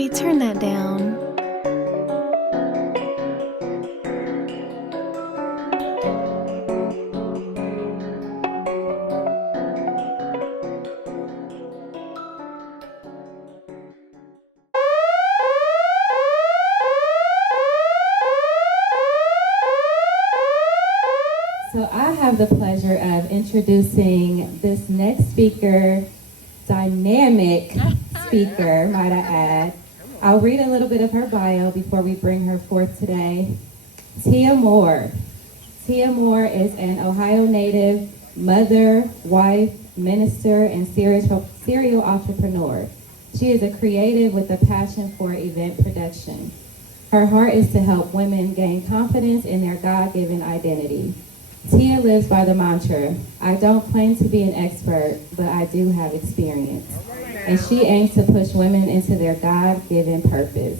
Siri, turn that down. So I have the pleasure of introducing this next speaker, dynamic speaker, might I add. I'll read a little bit of her bio before we bring her forth today. Tia Moore. Tia Moore is an Ohio native, mother, wife, minister, and serial entrepreneur. She is a creative with a passion for event production. Her heart is to help women gain confidence in their God-given identity. Tia lives by the mantra, I don't claim to be an expert, but I do have experience. And she aims to push women into their God-given purpose.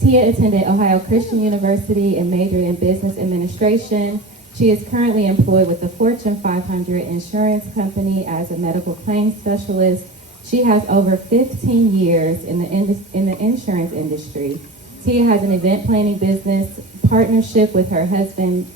Tia attended Ohio Christian University and majored in business administration. She is currently employed with the Fortune 500 insurance company as a medical claims specialist. She has over 15 years in the insurance industry. Tia has an event planning business partnership with her husband,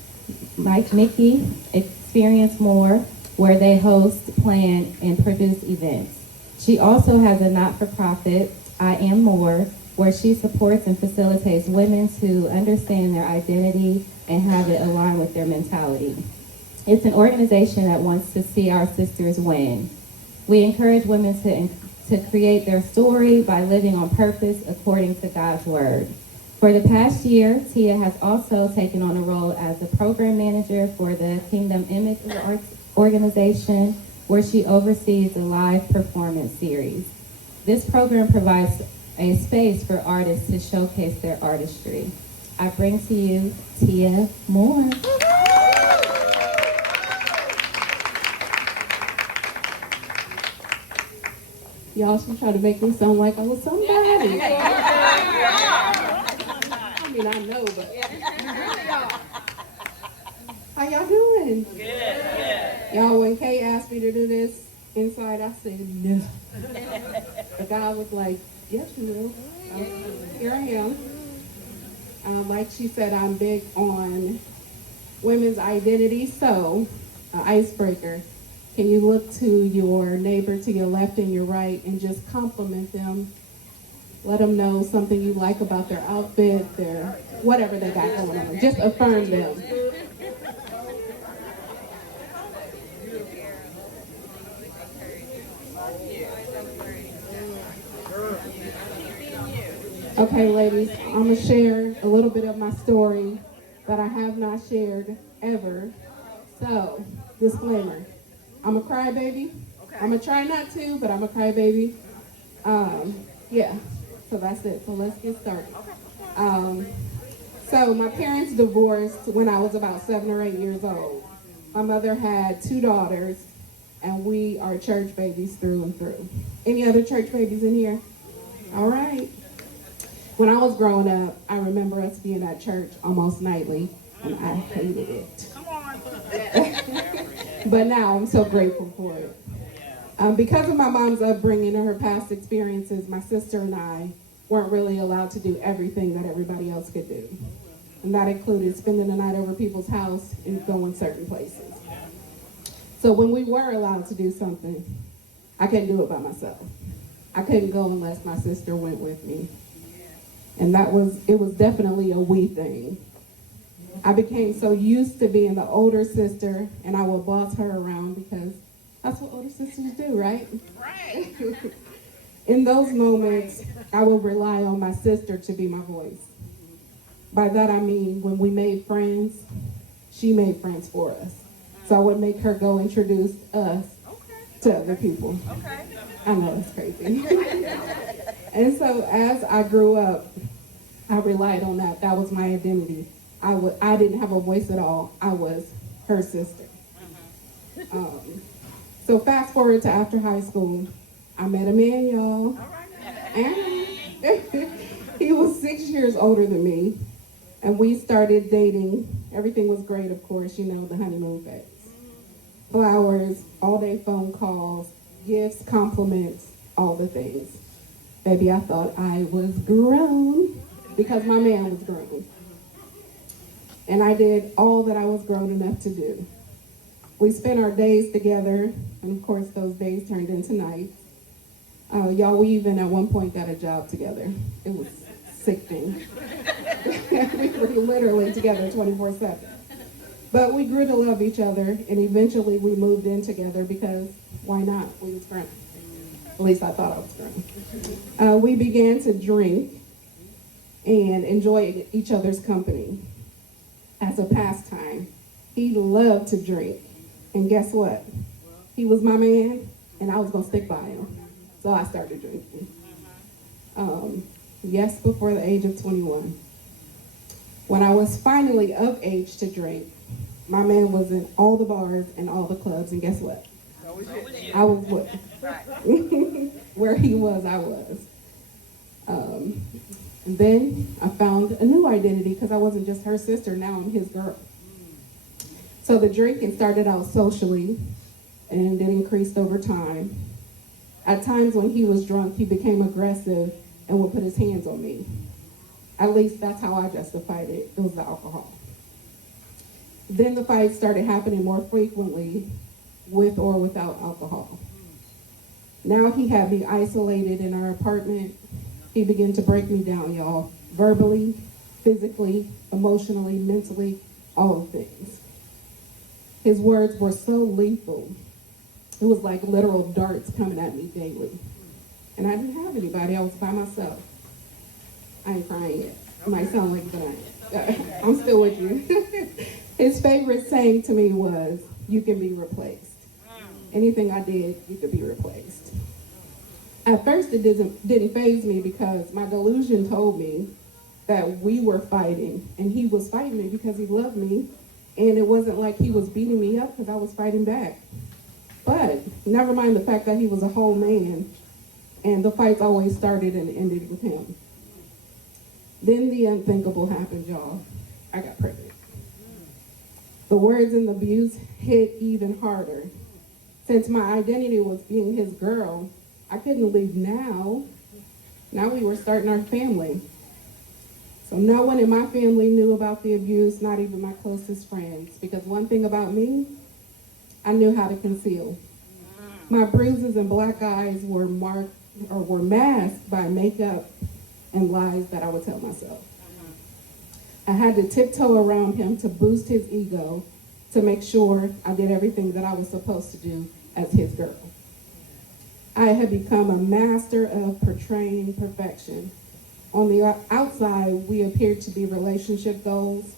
Mike Mickey, Experience More, where they host, plan, and produce events. She also has a not-for-profit, I Am More, where she supports and facilitates women to understand their identity and have it align with their mentality. It's an organization that wants to see our sisters win. We encourage women to create their story by living on purpose according to God's word. For the past year, Tia has also taken on a role as a program manager for the Kingdom Image Arts organization, where she oversees the live performance series. This program provides a space for artists to showcase their artistry. I bring to you Tia Moore. Y'all should try to make me sound like I was somebody. I mean, I know, but how y'all doing? Good. Y'all, when Kay asked me to do this inside, I said no. But God was like, yes, you will. Here I am. Like she said, I'm big on women's identity. So, icebreaker. Can you look to your neighbor to your left and your right and just compliment them? Let them know something you like about their outfit, their whatever they got going on. Just affirm them. Okay, ladies, I'm going to share a little bit of my story that I have not shared ever. So, disclaimer. I'm a crybaby. Okay. I'm going to try not to, but I'm a crybaby. Yeah, so that's it. So let's get started. So my parents divorced when I was about 7 or 8 years old. My mother had 2 daughters, and we are church babies through and through. Any other church babies in here? All right. When I was growing up, I remember us being at church almost nightly, and I hated it. Come on. But now I'm so grateful for it. Because of my mom's upbringing and her past experiences, my sister and I weren't really allowed to do everything that everybody else could do. And that included spending the night over people's house and going certain places. So when we were allowed to do something, I couldn't do it by myself. I couldn't go unless my sister went with me. And it was definitely a we thing. I became so used to being the older sister, and I would boss her around because that's what older sisters do, right? Right. In those moments, I would rely on my sister to be my voice. By that I mean when we made friends, she made friends for us. So I would make her go introduce us to other people. Okay. I know, it's crazy. And so as I grew up, I relied on that. That was my identity. I didn't have a voice at all. I was her sister. So fast forward to after high school, I met a man, y'all. And he was 6 years older than me. And we started dating. Everything was great, of course, you know, the honeymoon phase. Flowers, all-day phone calls, gifts, compliments, all the things. Baby, I thought I was grown because my man was grown. And I did all that I was grown enough to do. We spent our days together, and of course those days turned into nights. Y'all, we even at one point got a job together. It was sickening. We were literally together 24/7. But we grew to love each other, and eventually we moved in together because why not? We was grown. At least I thought I was grown. We began to drink and enjoy each other's company as a pastime. He loved to drink. And guess what? He was my man, and I was going to stick by him. So I started drinking. Yes, before the age of 21. When I was finally of age to drink, my man was in all the bars and all the clubs, and guess what? I was with him. Where he was, I was. And then I found a new identity because I wasn't just her sister, now I'm his girl. So the drinking started out socially, and it increased over time. At times when he was drunk, he became aggressive and would put his hands on me. At least that's how I justified it. It was the alcohol. Then the fights started happening more frequently with or without alcohol. Now he had me isolated in our apartment. He began to break me down, y'all. Verbally, physically, emotionally, mentally, all the things. His words were so lethal. It was like literal darts coming at me daily. And I didn't have anybody. I was by myself. I ain't crying yet. I might sound like that. I'm still with you. His favorite saying to me was, "You can be replaced." Anything I did, you could be replaced. At first, it didn't faze me because my delusion told me that we were fighting, and he was fighting me because he loved me, and it wasn't like he was beating me up because I was fighting back. But never mind the fact that he was a whole man, and the fights always started and ended with him. Then the unthinkable happened, y'all. I got pregnant. The words and the abuse hit even harder. Since my identity was being his girl, I couldn't leave now. Now we were starting our family. So no one in my family knew about the abuse, not even my closest friends. Because one thing about me, I knew how to conceal. My bruises and black eyes were masked by makeup and lies that I would tell myself. I had to tiptoe around him to boost his ego, to make sure I did everything that I was supposed to do as his girl. I had become a master of portraying perfection. On the outside, we appeared to be relationship goals.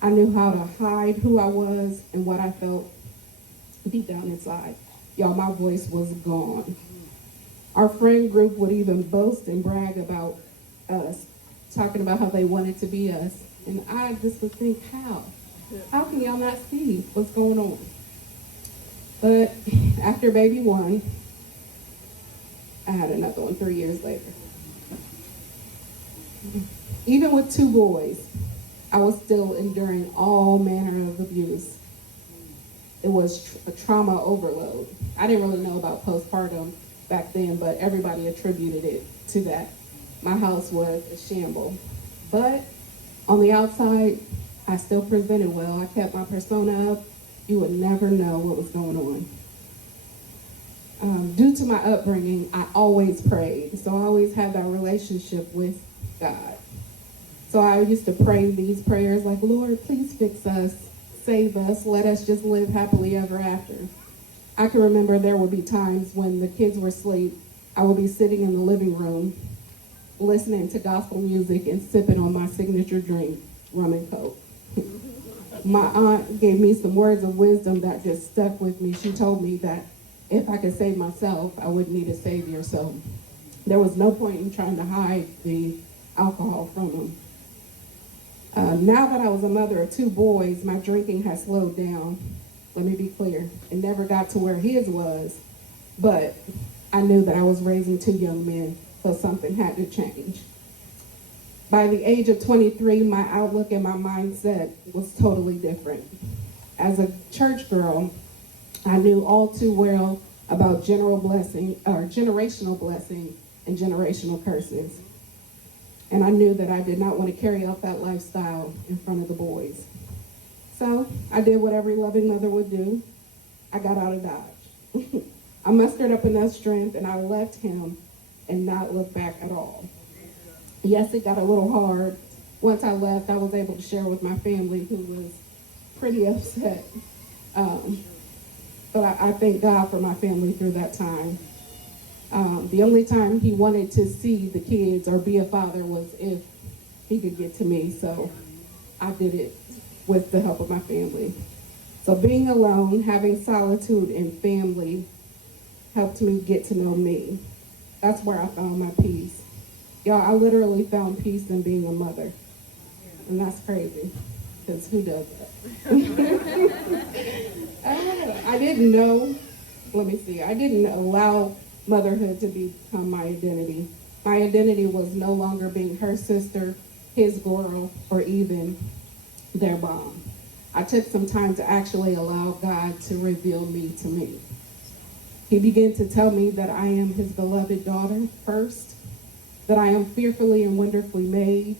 I knew how to hide who I was and what I felt deep down inside. Y'all, my voice was gone. Our friend group would even boast and brag about us, talking about how they wanted to be us. And I just would think, how? How can y'all not see what's going on? But after baby one, I had another one 3 years later. Even with 2 boys, I was still enduring all manner of abuse. It was a trauma overload. I didn't really know about postpartum back then, but everybody attributed it to that. My house was a shamble. But on the outside, I still presented well. I kept my persona up. You would never know what was going on. Due to my upbringing, I always prayed. So I always had that relationship with God. So I used to pray these prayers like, Lord, please fix us, save us, let us just live happily ever after. I can remember there would be times when the kids were asleep, I would be sitting in the living room, listening to gospel music and sipping on my signature drink, rum and coke. My aunt gave me some words of wisdom that just stuck with me. She told me that if I could save myself, I wouldn't need a savior. So there was no point in trying to hide the alcohol from them. Now that I was a mother of 2 boys, my drinking has slowed down. Let me be clear. It never got to where his was, but I knew that I was raising 2 young men, so something had to change. By the age of 23, my outlook and my mindset was totally different. As a church girl, I knew all too well about generational blessing and generational curses. And I knew that I did not want to carry out that lifestyle in front of the boys. So I did what every loving mother would do. I got out of Dodge. I mustered up enough strength and I left him and not looked back at all. Yes, it got a little hard. Once I left, I was able to share with my family, who was pretty upset. But I thank God for my family through that time. The only time he wanted to see the kids or be a father was if he could get to me. So I did it with the help of my family. So being alone, having solitude and family helped me get to know me. That's where I found my peace. Y'all, I literally found peace in being a mother. And that's crazy, because who does that? I didn't know, I didn't allow motherhood to become my identity. My identity was no longer being her sister, his girl, or even their mom. I took some time to actually allow God to reveal me to me. He began to tell me that I am his beloved daughter first, that I am fearfully and wonderfully made.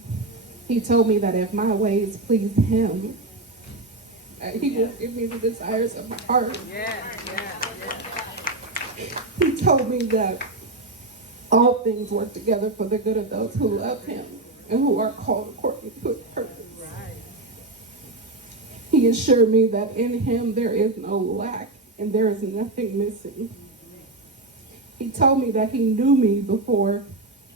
He told me that if my ways please him, he will give me the desires of my heart. He told me that all things work together for the good of those who love him and who are called according to his purpose. He assured me that in him there is no lack and there is nothing missing. He told me that he knew me before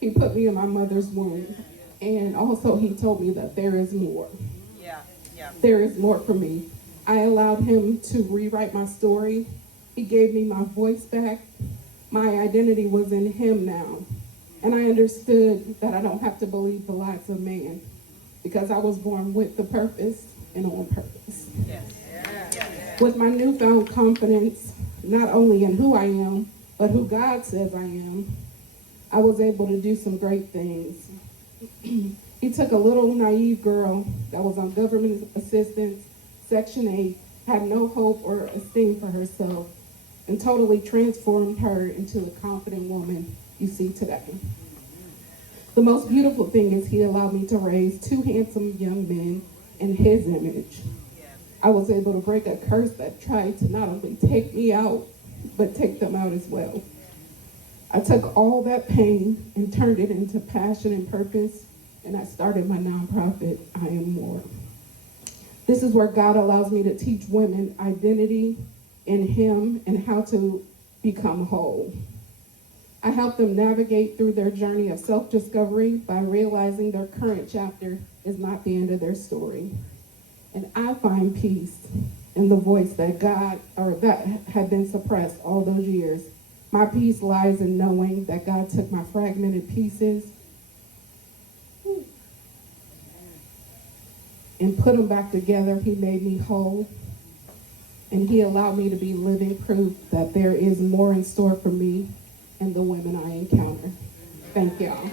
he put me in my mother's womb. And also he told me that there is more. There is more for me. I allowed him to rewrite my story. He gave me my voice back. My identity was in him now. And I understood that I don't have to believe the lies of man, because I was born with the purpose and on purpose. With my newfound confidence, not only in who I am, but who God says I am, I was able to do some great things. He took a little naive girl that was on government assistance, Section 8, had no hope or esteem for herself, and totally transformed her into the confident woman you see today. The most beautiful thing is he allowed me to raise two handsome young men in his image. I was able to break a curse that tried to not only take me out, but take them out as well. I took all that pain and turned it into passion and purpose, and I started my nonprofit, I Am More. This is where God allows me to teach women identity in him and how to become whole. I help them navigate through their journey of self-discovery by realizing their current chapter is not the end of their story. And I find peace in the voice that that had been suppressed all those years. My peace lies in knowing that God took my fragmented pieces and put them back together. He made me whole. And he allowed me to be living proof that there is more in store for me and the women I encounter. Thank y'all.